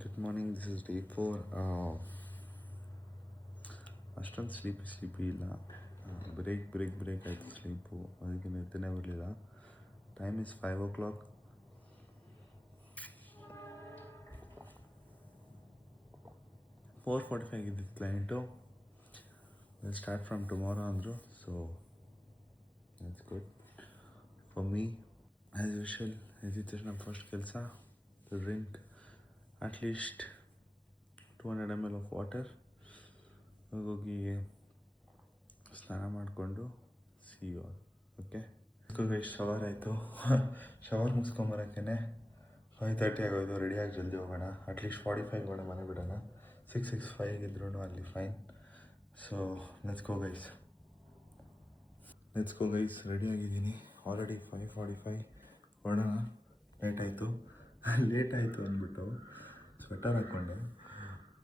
Good morning, this is day 4. ಅಷ್ಟೊಂದು sleepy ಇಲ್ಲ. Break ಆಯಿತು ಸ್ಲೀಪು, ಅದಕ್ಕೆ ನಿದ್ದೆನೇ ಬರಲಿಲ್ಲ. Time is 5 o'clock. 4:45 ಇದ್ದಿದ್ದು client. Will start from tomorrow ಅಂದರು. So that's good for me. As usual ಎದ್ದಿದ ತಕ್ಷಣ ಫಸ್ಟ್ ಕೆಲಸ to drink at least 200 ml of water. ಹೋಗಿ ಸ್ನಾನ ಮಾಡಿಕೊಂಡು see you all. Okay, shower ಆಯಿತು. ಶವರ್ ಮುಗಿಸ್ಕೊಂಬರೋಕ್ಕೇ 5:30 ಆಗೋದು. ರೆಡಿಯಾಗಿ ಜಲ್ದಿ ಹೋಗೋಣ. ಅಟ್ಲೀಸ್ಟ್ 45 ಒಳಗೆ ಮನೆ ಬಿಡೋಣ. 6:65 ಇದ್ರೂ ಅಲ್ಲಿ fine. So let's go guys. ರೆಡಿಯಾಗಿದ್ದೀನಿ ಆಲ್ರೆಡಿ. 5:45 ಹೊರಡೋಣ. ಲೇಟ್ ಆಯಿತು ಅಂದ್ಬಿಟ್ಟು ಸ್ವೆಟರ್ ಹಾಕ್ಕೊಂಡೆ,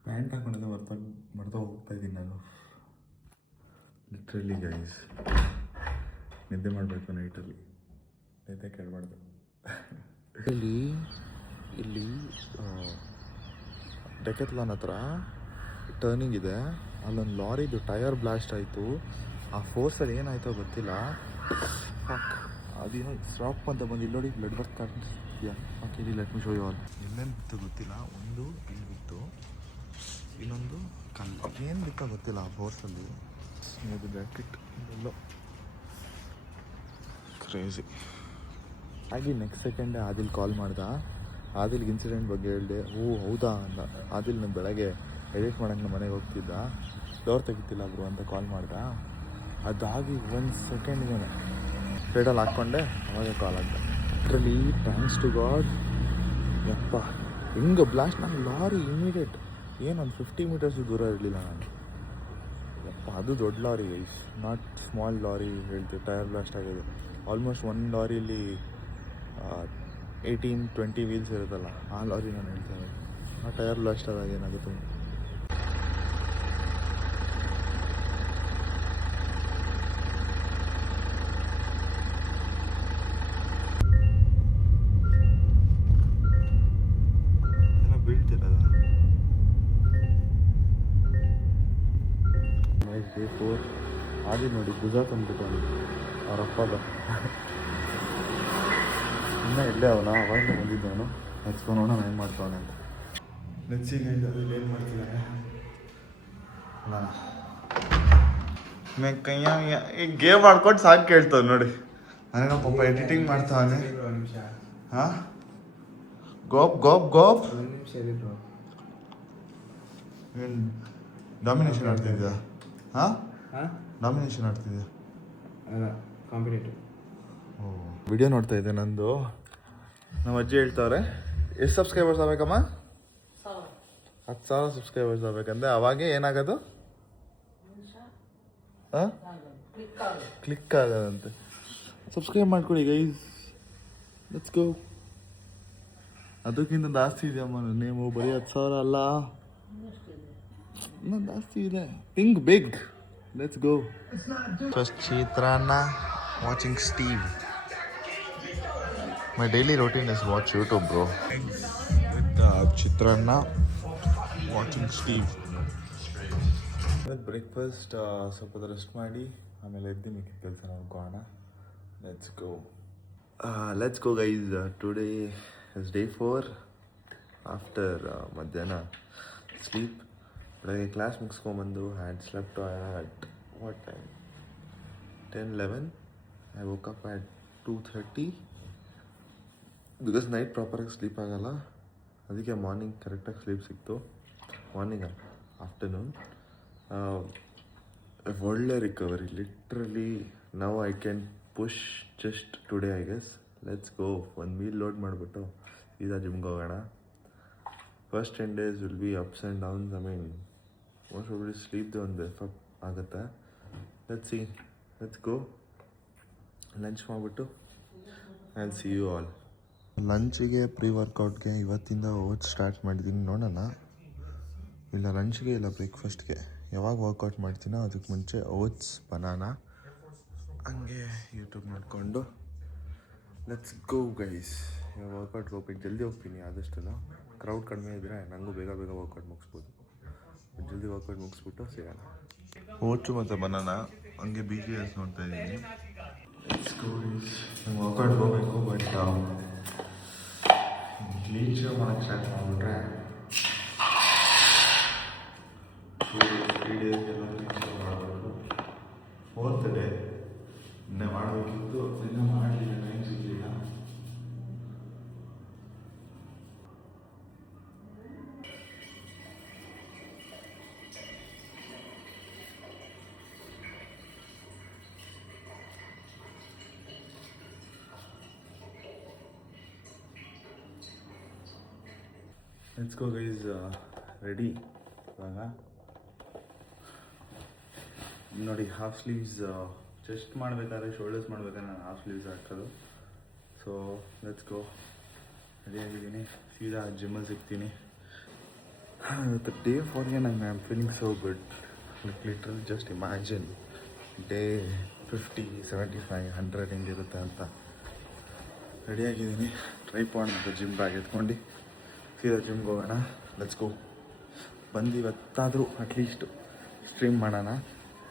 ಪ್ಯಾಂಟ್ ಹಾಕ್ಕೊಂಡೆ ಮರ್ತಾ ಹೋಗ್ತಾಯಿದ್ದೀನಿ ನಾನು. ಲಿಟ್ರಲಿ ಗೈಸ್, ನಿದ್ದೆ ಮಾಡಬೇಕು ನೈಟಲ್ಲಿ, ನಿದ್ದೆ ಕೇಳಬಾರ್ದು. ಇಲ್ಲಿ ಡೆಕೆತ್ಲಾನ್ ಹತ್ರ ಟರ್ನಿಂಗ್ ಇದೆ, ಅಲ್ಲೊಂದು ಲಾರಿದು ಟಯರ್ ಬ್ಲಾಸ್ಟ್ ಆಯಿತು. ಆ ಫೋರ್ಸಲ್ಲಿ ಏನಾಯ್ತೋ ಗೊತ್ತಿಲ್ಲ. ಅದೇನೋ ಸ್ಟಾಪ್ ಅಂತ ಬಂದು ಇಲ್ಲಿ ನೋಡಿ, ಬ್ಲಡ್ ಬರ್ತಾ ಇದೆಯಾ? ಓಕೆ, ಇಲ್ಲಿ let me show you all. ಎಲ್ಲೇನು ಬಿತ್ತು ಗೊತ್ತಿಲ್ಲ. ಒಂದು ಇಲ್ಲಿ ಬಿತ್ತು, ಇನ್ನೊಂದು ಕಲ್ಲು. ಏನು ಬಿತ್ತೋ ಗೊತ್ತಿಲ್ಲ ಆ ಫೋರ್ಸಲ್ಲಿ. ಇದು ಜಾಕೆಟ್ ಎಲ್ಲೋ ಕ್ರೇಜಿ ಆಗಿ. ನೆಕ್ಸ್ಟ್ ಸೆಕೆಂಡೇ ಆದಿಲ್ ಕಾಲ್ ಮಾಡ್ದ. ಆದಿಲ್ಗೆ ಇನ್ಸಿಡೆಂಟ್ ಬಗ್ಗೆ ಹೇಳಿದೆ. ಹೌದಾ ಅಂದ. ಆದಿಲ್ ನಾನು ಬೆಳಗ್ಗೆ ಎಡಿಟ್ ಮಾಡೋಕ್ಕೆ ನಮ್ಮ ಮನೆಗೆ ಹೋಗ್ತಿದ್ದ, ಡೋರ್ ತೆಗಿತಿಲ್ಲ ಬ್ರೋ ಅಂತ ಕಾಲ್ ಮಾಡ್ದ. ಅದಾಗಿ 1 ಸೆಕೆಂಡ್ಗೆ ಪೇಡಲ್ ಹಾಕ್ಕೊಂಡೆ, ಅವಾಗ ಕಾಲ್ ಆಗ್ದೆ. ಅದರಲ್ಲಿ ಥ್ಯಾಂಕ್ಸ್ ಟು ಗಾಡ್. ಯಪ್ಪ, ಹಿಂಗೆ ಬ್ಲಾಸ್ಟ್. ನಾನು ಲಾರಿ ಇಮಿಡಿಯೇಟ್ ಏನೊಂದು 50 ಮೀಟರ್ಸ್ ದೂರ ಇರಲಿಲ್ಲ ನಾನು. ಯಪ್ಪ, ಅದು ದೊಡ್ಡ lorry guys, not small lorry. ಹೇಳ್ತೀವಿ ಟೈರ್ ಬ್ಲಾಸ್ಟ್ ಆಗೋದು. ಆಲ್ಮೋಸ್ಟ್ ಒಂದು ಲಾರಿಲಿ 18-20 ವೀಲ್ಸ್ ಇರುತ್ತಲ್ಲ, ಆ ಲಾರಿ ನಾನು ಹೇಳ್ತೇನೆ. ಆ ಟೈರ್ ಬ್ಲಾಸ್ಟ್ ಆದಾಗ ಏನಾಗುತ್ತೆ. ಡೇ 4 ಆದಿ ನೋಡಿ, ಭುಜ ತಂದ್ಬಿಟ್ಟು ಅವ್ರ ಅಪ್ಪದ ಇನ್ನೂ ಇಲ್ಲೇ ಅವನ ಅವಾಗಲೇ ಬಂದಿದ್ದವನು. ಹಚ್ಕೊಂಡವನು ಏನು ಮಾಡ್ತಾವನೆ ಅಂತ ನೆಚ್ಚಿಗೆ. ಅದ್ರಲ್ಲಿ ಏನು ಮಾಡ್ತಿದ್ದಾನೆ ಈಗ ಗೇಮ್ ಮಾಡ್ಕೊಂಡು ಸಾಕು ಕೇಳ್ತಾವ ನೋಡಿ. ನನಗೆ ಪಾಪ ಎಡಿಟಿಂಗ್ ಮಾಡ್ತಾವನೆ. ಹಾಂ, ಗೋಪ್ ಏನು ಡಾಮಿನೇಷನ್ ಆಡ್ತಿದ್ಯಾ? ಹಾಂ, ಡಾಮಿನೇಷನ್ ಆಡ್ತಿದ್ಯಾ? ಕಾಂಪಿಟೇಟಿವ್. ವಿಡಿಯೋ ನೋಡ್ತಾ ಇದ್ದೆ ನಂದು. ನಮ್ಮ ಅಜ್ಜಿ ಹೇಳ್ತಾವ್ರೆ, ಎಷ್ಟು ಸಬ್ಸ್ಕ್ರೈಬರ್ಸ್ ಆಗ್ಬೇಕಮ್ಮ? 10,000 ಸಬ್ಸ್ಕ್ರೈಬರ್ಸ್ ಆಗ್ಬೇಕಂದ್ರೆ ಅವಾಗೇ ಏನಾಗೋದು? ಹಾಂ, ಕ್ಲಿಕ್ ಆಗೋದಂತೆ. ಸಬ್ಸ್ಕ್ರೈಬ್ ಮಾಡ್ಕೊಳ್ಳಿ ಗೈಸ್, ಲೆಟ್ಸ್ ಗೋ. ಅದಕ್ಕಿಂತ ಜಾಸ್ತಿ ಇದೆಯಮ್ಮ ನೀವು, ಬರೀ 10,000 ಅಲ್ಲ, ಇನ್ನೂ ಜಾಸ್ತಿ ಇದೆ. Think big, let's go. First chitranna, watching Steve. My daily routine is watch YouTube, bro. With chitranna, watching Steve. Breakfast ಸ್ವಲ್ಪ ರೆಸ್ಟ್ ಮಾಡಿ ಆಮೇಲೆ ಎದ್ದು ಮಿಕ್ಕ ಕೆಲಸ ನೋಡ್ಕೊಳ್ಳೋಣ. Let's go guys. Today is day 4 after ಮಧ್ಯಾಹ್ನ ಸ್ಲೀಪ್. ಬೆಳಗ್ಗೆ ಕ್ಲಾಸ್ ಮುಗಿಸ್ಕೊಂಬಂದು had slept at what time 10-11. I woke up at 2:30 because night ಪ್ರಾಪರಾಗಿ ಸ್ಲೀಪ್ ಆಗೋಲ್ಲ. ಅದಕ್ಕೆ ಮಾರ್ನಿಂಗ್ ಕರೆಕ್ಟಾಗಿ ಸ್ಲೀಪ್ ಸಿಕ್ತು. ಮಾರ್ನಿಂಗ್ ಆಫ್ಟರ್ನೂನ್ ಒಳ್ಳೆ recovery. Literally now I can push just today I guess. Let's go. ಒಂದು ಮೀಲ್ ಲೋಡ್ ಮಾಡಿಬಿಟ್ಟು ಸೀದಾ ಜಿಮ್ಗೆ ಹೋಗೋಣ. First 10 days will be ups and downs. I mean most of ಸ್ಲೀಪ್ದು ಒಂದು ಎಫೆಕ್ಟ್ ಆಗುತ್ತೆ. Let's go. ಲಂಚ್ ಮಾಡಿಬಿಟ್ಟು I will see you all. ಲಂಚಿಗೆ ಪ್ರೀ ವರ್ಕೌಟ್ಗೆ ಇವತ್ತಿಂದ ಓಟ್ಸ್ ಸ್ಟಾರ್ಟ್ ಮಾಡಿದ್ದೀನಿ. ನೋಡೋಣ, ಇಲ್ಲ ಲಂಚ್ಗೆ ಇಲ್ಲ ಬ್ರೇಕ್ಫಾಸ್ಟ್ಗೆ ಯಾವಾಗ ವರ್ಕೌಟ್ ಮಾಡ್ತೀನೋ ಅದಕ್ಕೆ ಮುಂಚೆ ಓಟ್ಸ್, ಬನಾನಾ ಹಂಗೆ ಯೂಟ್ಯೂಬ್ ನೋಡಿಕೊಂಡು ಲೆಟ್ಸ್ ಗೋ ಗೈಸ್. ವರ್ಕೌಟ್ಗೆ ಹೋಗ್ಬೇಕು, ಜಲ್ದಿ ಹೋಗ್ತೀನಿ ಆದಷ್ಟು. ಕ್ರೌಡ್ ಕಡಿಮೆ ಇದ್ದರೆ ನನಗೂ ಬೇಗ ಬೇಗ ವರ್ಕೌಟ್ ಮುಗಿಸ್ಬೋದು. ಜಲ್ದಿ ವರ್ಕೌಟ್ ಮುಗಿಸ್ಬಿಟ್ಟು ಸಿಗೋಣ. ಓಚು ಮತ್ತು ಬನಾನ ಹಂಗೆ BTS ನೋಡ್ತಾ ಇದ್ದೀನಿ. ನಂಗೆ ವರ್ಕೌಟ್ ಹೋಗಬೇಕು, ಬಟ್ ಕ್ಲೀನ್ ಶೇವ್ ಮಾಡೋಕ್ಕೆ ಸ್ಟಾರ್ಟ್ ಮಾಡಿಬಿಟ್ರೆ 3 ಡೇಸ್ಗೆಲ್ಲ ಕ್ಲೀನ್ ಶೇವ್ ಮಾಡಬೇಕು. 4th ಡೇ ಇನ್ನೇ ಮಾಡಬೇಕಿತ್ತು, ಇನ್ನೂ ಮಾಡಲಿಲ್ಲ, ಟೈಮ್ ಸಿಗಲಿಲ್ಲ. Let's go guys. ರೆಡಿ ಇವಾಗ ನೋಡಿ. ಹಾಫ್ ಸ್ಲೀವ್ಸ್ ಚೆಸ್ಟ್ ಮಾಡಬೇಕಾದ್ರೆ, ಶೋಲ್ಡರ್ಸ್ ಮಾಡಬೇಕಾದ್ರೆ ನಾನು ಹಾಫ್ ಸ್ಲೀವ್ಸ್ ಹಾಕೋದು. So let's go. ರೆಡಿಯಾಗಿದ್ದೀನಿ, ಸೀದಾ ಜಿಮ್ಮಲ್ಲಿ ಸಿಗ್ತೀನಿ. ಇವತ್ತು ಡೇ 4ಗೆ ನಂಗೆ I am feeling so good. Like literal just imagine day 50, 75, 100 ಹೆಂಗಿರುತ್ತೆ ಅಂತ. ರೆಡಿಯಾಗಿದ್ದೀನಿ. ಟ್ರೈಪಾಡ್ ಮತ್ತು ಜಿಮ್ ಬ್ಯಾಗ್ ಎತ್ಕೊಂಡು ಸೀದಾ ಜಿಮ್ಗೆ ಹೋಗೋಣ. Let's go. ಬಂದು ಇವತ್ತಾದರೂ ಅಟ್ಲೀಸ್ಟ್ ಸ್ಟ್ರೀಮ್ ಮಾಡೋಣ.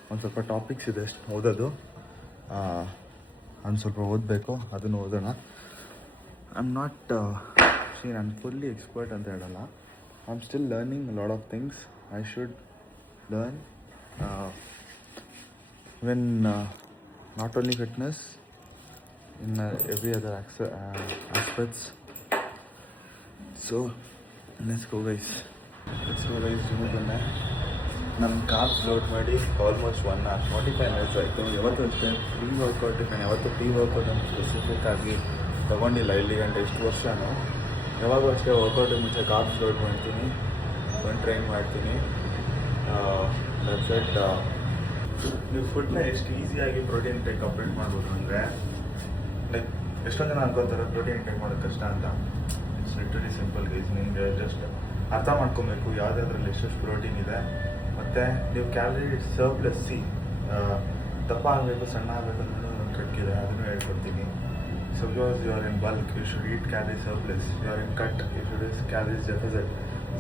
ಒಂದು ಸ್ವಲ್ಪ ಟಾಪಿಕ್ಸ್ ಇದೆ ಓದೋದು, ಒಂದು ಸ್ವಲ್ಪ ಓದಬೇಕು, ಅದನ್ನು ಓದೋಣ. ಐ ಆಮ್ ನಾಟ್ ನಾನು ಫುಲ್ಲಿ ಎಕ್ಸ್ಪರ್ಟ್ ಅಂತ ಹೇಳಲ್ಲ. I am still learning lot of things. I should learn when not only fitness, in every other aspects. So let's go guys. ಜಿಮ್ಮಿಗೆ ಬಂದೆ. ನನ್ನ ಕಾರ್ಬ್ಸ್ ಲೋಡ್ ಮಾಡಿ ಆಲ್ಮೋಸ್ಟ್ 1 hour 45 minutes ಆಯಿತು. ಯಾವತ್ತೂ ಅಷ್ಟೇ ಪ್ರೀ ವರ್ಕೌಟ್, ನಾನು ಯಾವತ್ತೂ ಪ್ರೀ ವರ್ಕೌಟ್ ಅಂತ ಸ್ಪೆಸಿಫಿಕ್ ಆಗಿ ತೊಗೊಂಡಿಲ್ಲ ಇಲ್ಲಿ ಗಂಟೆ ಇಷ್ಟು ವರ್ಷವೂ. ಯಾವಾಗೂ ಅಷ್ಟೇ ವರ್ಕೌಟಿಗೆ ಮುಂಚೆ ಕಾರ್ಬ್ಸ್ ಲೋಡ್ ಮಾಡ್ತೀನಿ, ಒಂದು ಟ್ರೈನ್ ಮಾಡ್ತೀನಿ. That's it. ನೀವು ಫುಡ್ನ ಎಷ್ಟು ಈಸಿಯಾಗಿ ಪ್ರೋಟೀನ್ ಇಂಟೇಕ್ ಕಂಪ್ಲೀಟ್ ಮಾಡ್ಬೋದು ಅಂದರೆ, ಲೈಕ್ ಎಷ್ಟೊಂದು ಜನ ಅನ್ಕೋತಾರೆ ಪ್ರೋಟೀನ್ ಇಂಟೇಕ್ ಮಾಡೋದು ಕಷ್ಟ ಅಂತ. It's literally simple guys. ನಿಮಗೆ ಜಸ್ಟ್ ಅರ್ಥ ಮಾಡ್ಕೊಬೇಕು ಯಾವುದಾದ್ರಲ್ಲಿ ಎಷ್ಟೆಷ್ಟು ಪ್ರೋಟೀನ್ ಇದೆ. ಮತ್ತು ನೀವು ಕ್ಯಾಲರಿ ಸರ್ಪ್ಲಸ್ ದಪ್ಪ ಆಗಬೇಕು, ಸಣ್ಣ ಆಗಬೇಕು ಅನ್ನೋದು ಒಂದು ಟ್ರಿಕ್ ಇದೆ, ಅದನ್ನು ಹೇಳ್ಕೊಡ್ತೀನಿ. Suppose you are in bulk, you should eat calorie surplus. You are in cut, you should eat calories deficit.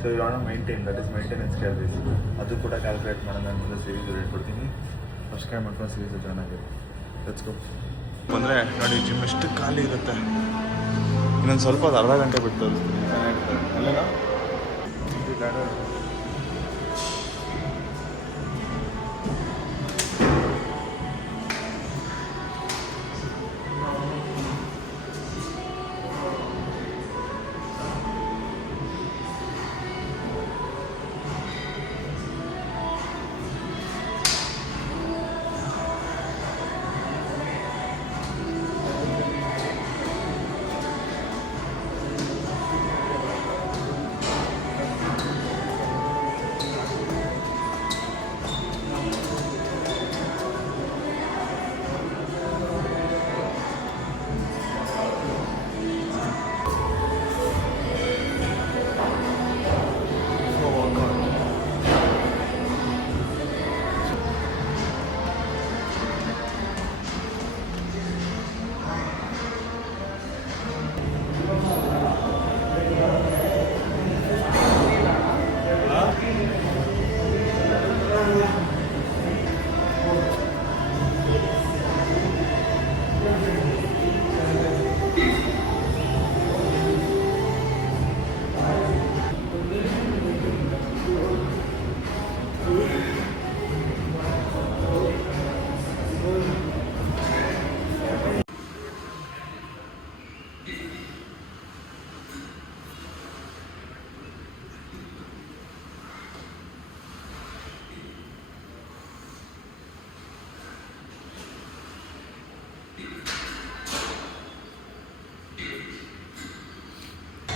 So you want to maintain, that is maintenance calories. ಅದು ಕೂಡ ಕ್ಯಾಲ್ಕುಲೇಟ್ ಮಾಡೋಣ ಅನ್ನೋದು ಸೀರೀಸ್ ಹೇಳ್ಕೊಡ್ತೀನಿ. Subscribe ಮಾಡ್ಕೊಂಡು series join ಆಗಿದೆ. Let's go. ಬಂದರೆ ನೋಡಿ gym ಎಷ್ಟು ಖಾಲಿ ಇರುತ್ತೆ. ಇನ್ನೊಂದು ಸ್ವಲ್ಪ ಅರ್ಧ ಗಂಟೆ ಬಿಟ್ಟು ತೋರಿಸ್ತೀನಿ. ಚೆನ್ನಾಗಿರ್ತಾರೆ ಅಲ್ಲೇನಾ?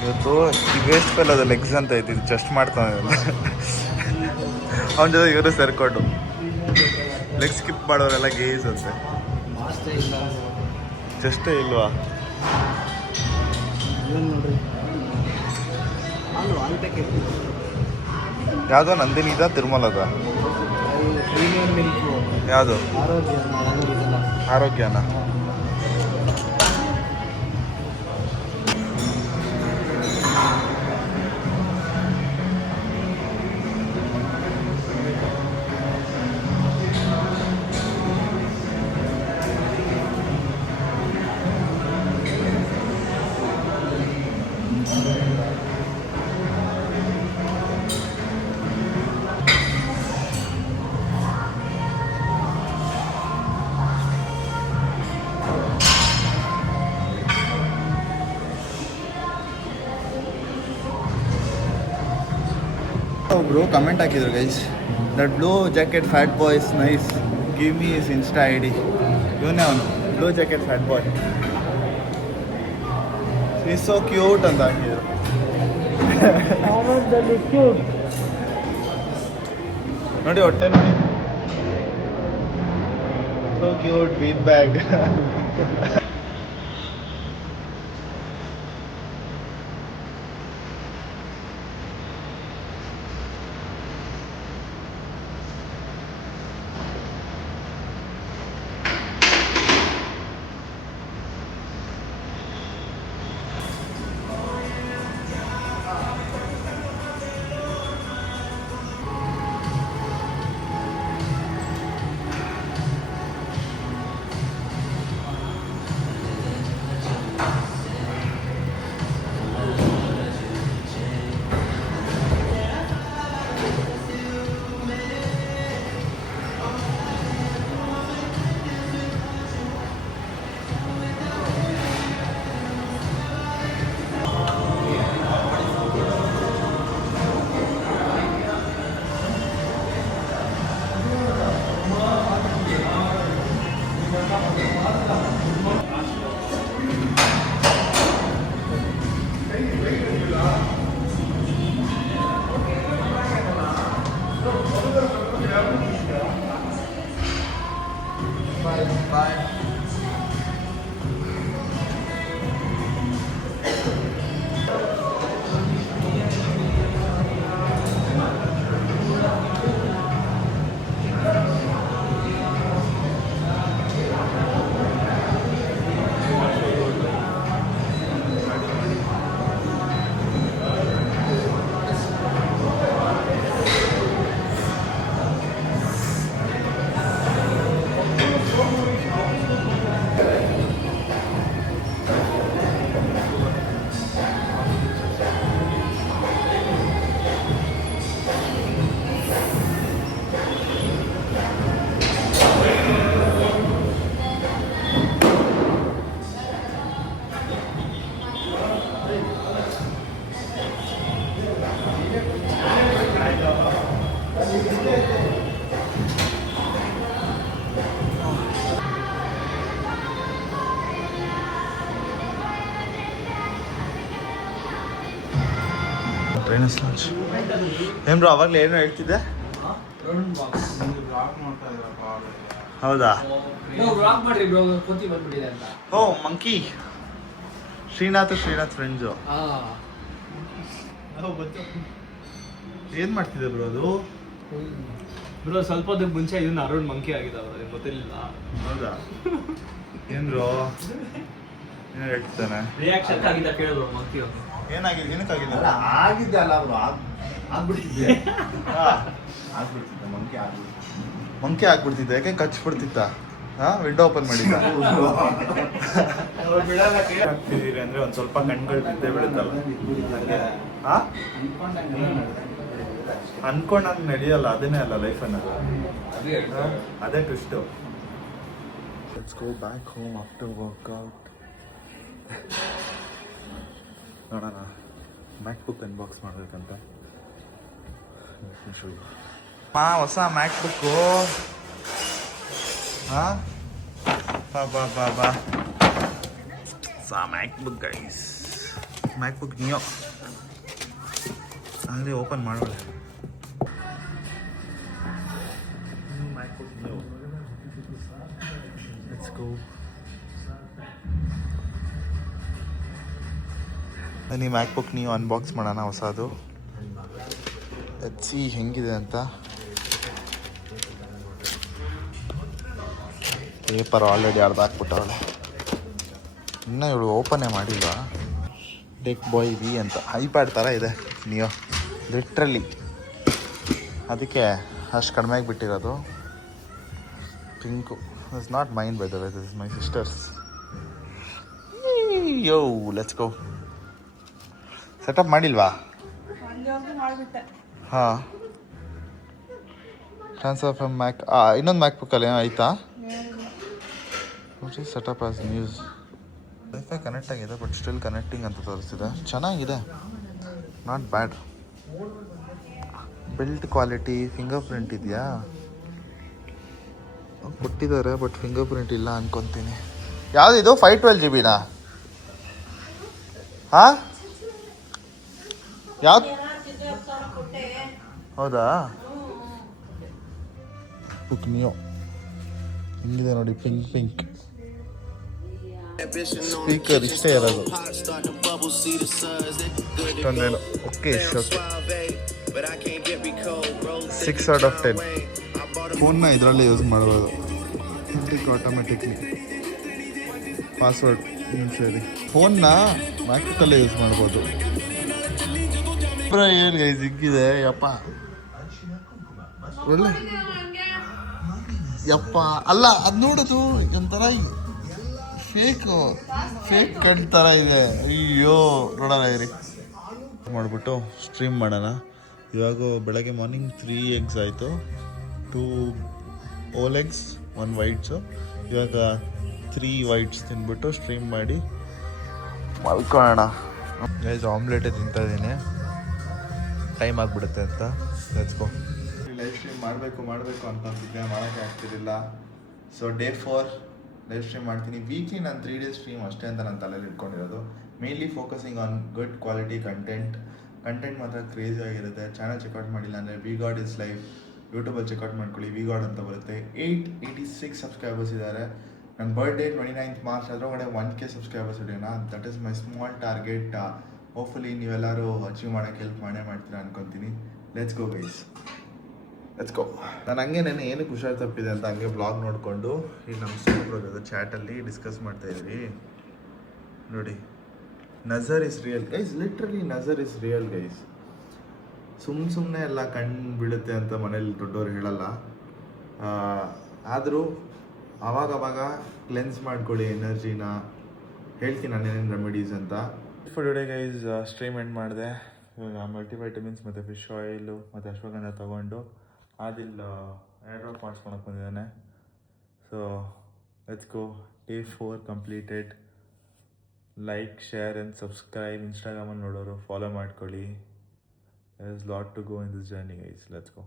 ಇವತ್ತು ಈ ವೇಸ್ಟ್ ಫೆಲ್ ಅದು ಲೆಗ್ಸ್ ಅಂತ ಐತಿ, ಇದು ಚೆಸ್ಟ್ ಮಾಡ್ತಾನೆ. ಅವನ ಜೊತೆ ಇವರು ಸೇರ್ಕೊಂಡು ಲೆಗ್ ಸ್ಕಿಪ್ ಮಾಡೋರೆಲ್ಲ ಗೇಸ್ ಅಂತೆ. ಚೆಸ್ಟೇ ಇಲ್ವಾ? ಯಾವುದೋ ನಂದಿನಿದ ತಿರುಮಲದ ಯಾವುದು ಆರೋಗ್ಯನ? ಒಬ್ರು ಕಮೆಂಟ್ ಹಾಕಿದ್ರು guys, that blue jacket fat boy is nice, give me is insta I D. ಇವನೇ ಅವನು blue jacket fat boy, is so cute ಅಂತ ಹಾಕಿದ್ರು. ನೋಡಿ ಹೊಟ್ಟೆ ನೋಡಿ, so cute beat bag. Trainers launch. ಏನು ಬ್ರೋ ಅವಾಗಲೇ ಏನೋ ಹೇಳ್ತಿದ್ದೆ? ಹೌದಾ? Oh monkey Srinath friends. ಏನು ಮಾಡ್ತಿದ್ದೆ ಬ್ರೋ ಅದು? ಬ್ರೋ ಸ್ವಲ್ಪ ಹೊತ್ತಿಗೆ ಮುಂಚೆ ಇದನ್ನ ಅರೌಂಡ್ ಮಂಕಿ ಆಗಿದ್ದಾವೆ, ಗೊತ್ತಿಲ್ಲ. ಹೌದಾ? ಏನು ಬ್ರೋ ಏನೋ ಹೇಳ್ತಾನೆ? ರಿಯಾಕ್ಷನ್ ಆಗಿದ್ದ ಕೇಳಿದ್ರು ಮಂಕಿ ಅವರು. ಏನಾಗಿದೆ? ಏನಕ್ಕಾಗಿದೆ? ಆಗಿದ್ದೆ ಅಲ್ಲ ಅವರು ಆಗ್ಬಿಡ್ತಿದ್ದೆ. ಆಗ್ಬಿಡ್ತಿದ್ದೆ ಮಂಕಿ ಆಗ್ಬಿಡ್ತಿದ್ದೆ. ಯಾಕೆ ಕಚ್ಬಿಡ್ತಿತ್ತ? ವಿಂಡೋ ಓಪನ್ ಮಾಡಿದ್ದ. ಆಗ್ತಿದ್ದೀರಿ ಅಂದ್ರೆ ಒಂದು ಸ್ವಲ್ಪ ಕಣ್ಗಳು ಬಿದ್ದೇ ಬಿಡುತ್ತಲ್ಲ. ಅನ್ಕೊಂಡಂಗೆ ನಡೆಯಲ್ಲ, ಅದನ್ನೇ ಅಲ್ಲ ಲೈಫ್ ಅನ್ನೋದು. ಅದೇ twist. Let's go back home after workout. ನೋಡೋಣ ಮ್ಯಾಕ್ ಬುಕ್ ಅನ್ಬಾಕ್ಸ್ ಮಾಡಬೇಕಂತ. ಹೊಸ ಮ್ಯಾಕ್ ಬುಕ್ಕು. ಹಾಂ ಬಾ ಮ್ಯಾಕ್ ಬುಕ್ ಗೈಸ್, ಮ್ಯಾಕ್ ಬುಕ್ ನಿಯೋ. ಅಲ್ಲಿ ಓಪನ್ ಮಾಡೋಣ. ಮ್ಯಾಕ್ ಬುಕ್ ನಿಯೋ. Let's go. ಈ ಮ್ಯಾಕ್ ಬುಕ್ ನೀವು ಅನ್ಬಾಕ್ಸ್ ಮಾಡೋಣ ಹೊಸದು. ಸಿ ಹೆಂಗಿದೆ ಅಂತ. ಪೇಪರ್ ಆಲ್ರೆಡಿ ಅರ್ಧ ಹಾಕ್ಬಿಟ್ಟವಳೆ, ಇನ್ನೂ ಇವಳು ಓಪನೇ ಮಾಡಿಲ್ಲ. ಡೆಕ್ ಬಾಯ್ ವಿ ಅಂತ ಐಪ್ಯಾಡ್ ಥರ ಇದೆ ನಿಯೋ, ಲಿಟ್ರಲಿ. ಅದಕ್ಕೆ ಅಷ್ಟು ಕಡಿಮೆ ಆಗಿಬಿಟ್ಟಿರೋದು. Pink. It's not mine by the way, this is my sister's. Yo let's go. Setup ಮಾಡಿಲ್ವಾ? ಹಾಂ, ಟ್ರಾನ್ಸ್ಫರ್ ಫ್ರಮ್ ಮ್ಯಾಕ್. ಇನ್ನೊಂದು ಮ್ಯಾಕ್ ಬುಕ್ಕಲ್ಲಿ ಏನೋ ಆಯಿತಾ? Setup as news. Wifi connect ಆಗಿದೆ, ಬಟ್ ಸ್ಟಿಲ್ ಕನೆಕ್ಟಿಂಗ್ ಅಂತ ತೋರಿಸ್ತಿದೆ. ಚೆನ್ನಾಗಿದೆ, not bad. Built quality finger print ಇದೆಯಾ ಕೊಟ್ಟಿದ್ದಾರೆ, ಬಟ್ ಫಿಂಗರ್ ಪ್ರಿಂಟ್ ಇಲ್ಲ ಅನ್ಕೊತೀನಿ. ಯಾವುದಿದು 512 GB ಹಾಂ ಯಾವ್ದು? ಹೌದಾ? ನೀವು ಹಿಂಗಿದೆ ನೋಡಿ, ಪಿಂಕ್ ಸ್ಪೀಕರ್ ಇಷ್ಟೇ ಇರೋದು. ಇಷ್ಟೊಂದೇನು ಓಕೆ 6/10. ಫೋನ್ನ ಇದರಲ್ಲೇ ಯೂಸ್ ಮಾಡ್ಬೋದು, ಆಟೋಮೆಟಿಕ್ಲಿ. ಪಾಸ್ವರ್ಡ್ ಸರಿ, ಫೋನ್ನ ಮ್ಯಾಕ್ಟಲ್ಲೇ ಯೂಸ್ ಮಾಡ್ಬೋದು. ಏನು ಗೈ ಸಿಕ್ಕಿದೆ ಯಪ್ಪ, ಒಳ್ಳೆ ಯಪ್ಪ. ಅಲ್ಲ ಅದು ನೋಡೋದು ಒಂಥರ ಫೇಕ್ ಕಣ್ ಥರ ಇದೆ. ಅಯ್ಯೋ ನೋಡೋಣ ಇರಿ, ಮಾಡಿಬಿಟ್ಟು ಸ್ಟ್ರೀಮ್ ಮಾಡೋಣ. ಇವಾಗ ಬೆಳಗ್ಗೆ ಮಾರ್ನಿಂಗ್ 3 eggs ಆಯಿತು, 2 whole eggs 1 whites. ಇವಾಗ 3 whites ತಿಂದ್ಬಿಟ್ಟು ಸ್ಟ್ರೀಮ್ ಮಾಡಿ ಮಲ್ಕೊಳ್ಳೋಣ. ಗೈಸ್ ಆಮ್ಲೆಟೇ ತಿಂತಾ ಇದ್ದೀನಿ, ಟೈಮ್ ಆಗಿಬಿಡುತ್ತೆ ಅಂತ. Let's go. ಲೈವ್ ಸ್ಟ್ರೀಮ್ ಮಾಡಬೇಕು ಅಂತ ಅಂತಿದ್ದೆ, ಮಾಡೋಕ್ಕೆ ಆಗ್ತಿರಲಿಲ್ಲ. ಸೊ ಡೇ 4 ಲೈವ್ ಸ್ಟ್ರೀಮ್ ಮಾಡ್ತೀನಿ. ವೀಕ್ಲಿ ನಾನು 3 days ಸ್ಟ್ರೀಮ್ ಅಷ್ಟೇ ಅಂತ ನನ್ನ ತಲೆಯಲ್ಲಿ ಇಟ್ಕೊಂಡಿರೋದು. Mainly focusing on good quality content ಮಾತ್ರ ಕ್ರೇಜಿ ಆಗಿರುತ್ತೆ. ಚಾನಲ್ ಚೆಕ್ಔಟ್ ಮಾಡಿಲ್ಲ ಅಂದರೆ ವಿ ಗಾಡ್ ಇಸ್ ಲೈವ್ ಯೂಟ್ಯೂಬಲ್ಲಿ ಚೆಕ್ಔಟ್ ಮಾಡ್ಕೊಳ್ಳಿ, ವಿ ಗಾಡ್ ಅಂತ ಬರುತ್ತೆ. 886 ಸಬ್ಸ್ಕ್ರೈಬರ್ಸ್ ಇದ್ದಾರೆ. ನನ್ನ ಬರ್ಡೇ 29th March, ಅದರೊಳಗಡೆ 1K ಸಬ್ಸ್ಕ್ರೈಬರ್ಸ್ ಇಡೋಣ. That is my small target. Hopefully ನೀವೆಲ್ಲರೂ ಅಚೀವ್ ಮಾಡೋಕ್ಕೆ ಹೆಲ್ಪ್ ಮಾಡ್ತೀರಾ ಅನ್ಕೊತೀನಿ. ಲೆಟ್ಸ್ ಗೋ ಗೈಸ್, ಲೆಟ್ಸ್ ಗೋ. ನಾನು ಹಂಗೆ ನೆನೆ ಏನಕ್ಕೆ ಹುಷಾರು ತಪ್ಪಿದೆ ಅಂತ ಹಂಗೆ ಬ್ಲಾಗ್ ನೋಡಿಕೊಂಡು ಈಗ ನಮ್ಮ ಸ್ಕೂಲ್ ಚಾಟಲ್ಲಿ ಡಿಸ್ಕಸ್ ಮಾಡ್ತಾಯಿದ್ವಿ. ನೋಡಿ, nazar is real guys, literally nazar is real guys. ಸುಮ್ಮನೆ ಎಲ್ಲ ಕಣ್ಣು ಬೀಳುತ್ತೆ ಅಂತ ಮನೇಲಿ ದೊಡ್ಡವ್ರು ಹೇಳಲ್ಲ. ಆದರೂ ಅವಾಗವಾಗ ಕ್ಲೆನ್ಸ್ ಮಾಡ್ಕೊಳ್ಳಿ ಎನರ್ಜಿನ. ಹೇಳ್ತೀನಿ ನಾನೇನೇನು ರೆಮಿಡೀಸ್ ಅಂತ. For today guys stream end ಮಾಡಿದೆ. ಇವಾಗ ಮಲ್ಟಿವೈಟಮಿನ್ಸ್ ಮತ್ತು ಫಿಶ್ ಆಯಿಲು ಮತ್ತು ಅಶ್ವಗಂಧ ತೊಗೊಂಡು ಆದಿಲ್ ಏರ್ ಡ್ರಾಪ್ ಮಾಡಿಸ್ಕೊಳಕ್ಕೆ ಬಂದಿದ್ದಾನೆ. So let's go. Day 4 completed. Like, share and subscribe. ಇನ್ಸ್ಟಾಗ್ರಾಮಲ್ಲಿ ನೋಡೋರು ಫಾಲೋ ಮಾಡ್ಕೊಳ್ಳಿ. There is lot to go in this journey guys. Let's go.